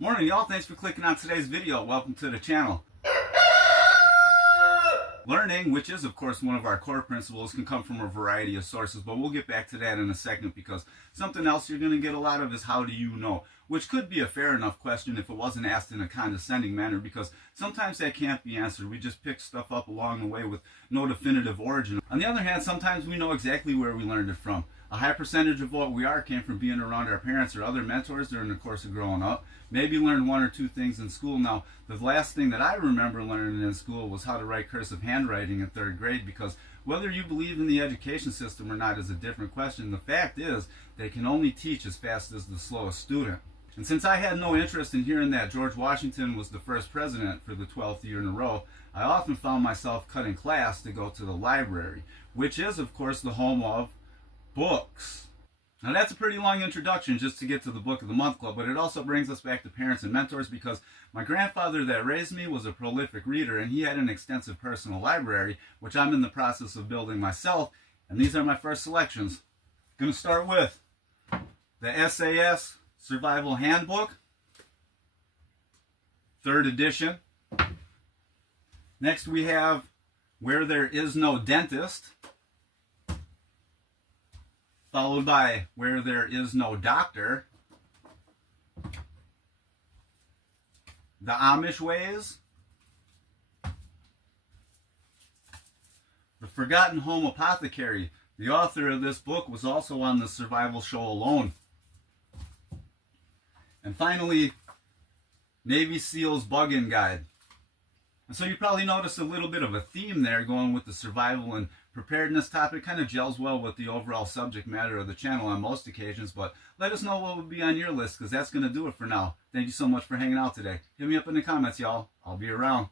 Morning, y'all. Thanks for clicking on today's video. Welcome to the channel. Learning, which is of course one of our core principles, can come from a variety of sources, but we'll get back to that in a second, because something else you're going to get a lot of is how do you know, which could be a fair enough question if it wasn't asked in a condescending manner, because sometimes that can't be answered. We just pick stuff up along the way with no definitive origin. On the other hand, sometimes we know exactly where we learned it from. A high percentage of what we are came from being around our parents or other mentors during the course of growing up. Maybe learned one or two things in school. Now, the last thing that I remember learning in school was how to write cursive handwriting in third grade, because whether you believe in the education system or not is a different question. The fact is, they can only teach as fast as the slowest student. And since I had no interest in hearing that George Washington was the first president for the 12th year in a row, I often found myself cutting class to go to the library, which is, of course, the home of books. Now that's a pretty long introduction just to get to the Book of the Month Club, but it also brings us back to parents and mentors, because my grandfather that raised me was a prolific reader, and he had an extensive personal library, which I'm in the process of building myself, and these are my first selections. I'm going to start with the SAS Survival Handbook, 3rd edition. Next we have Where There Is No Dentist, followed by Where There Is No Doctor, The Amish Ways, The Forgotten Home Apothecary. The author of this book was also on the survival show Alone. And finally, Navy SEAL's Bug-In Guide. And so you probably noticed a little bit of a theme there going with the survival and preparedness topic. Kind of gels well with the overall subject matter of the channel on most occasions, but let us know what would be on your list, because that's going to do it for now. Thank you so much for hanging out today. Hit me up in the comments, y'all. I'll be around.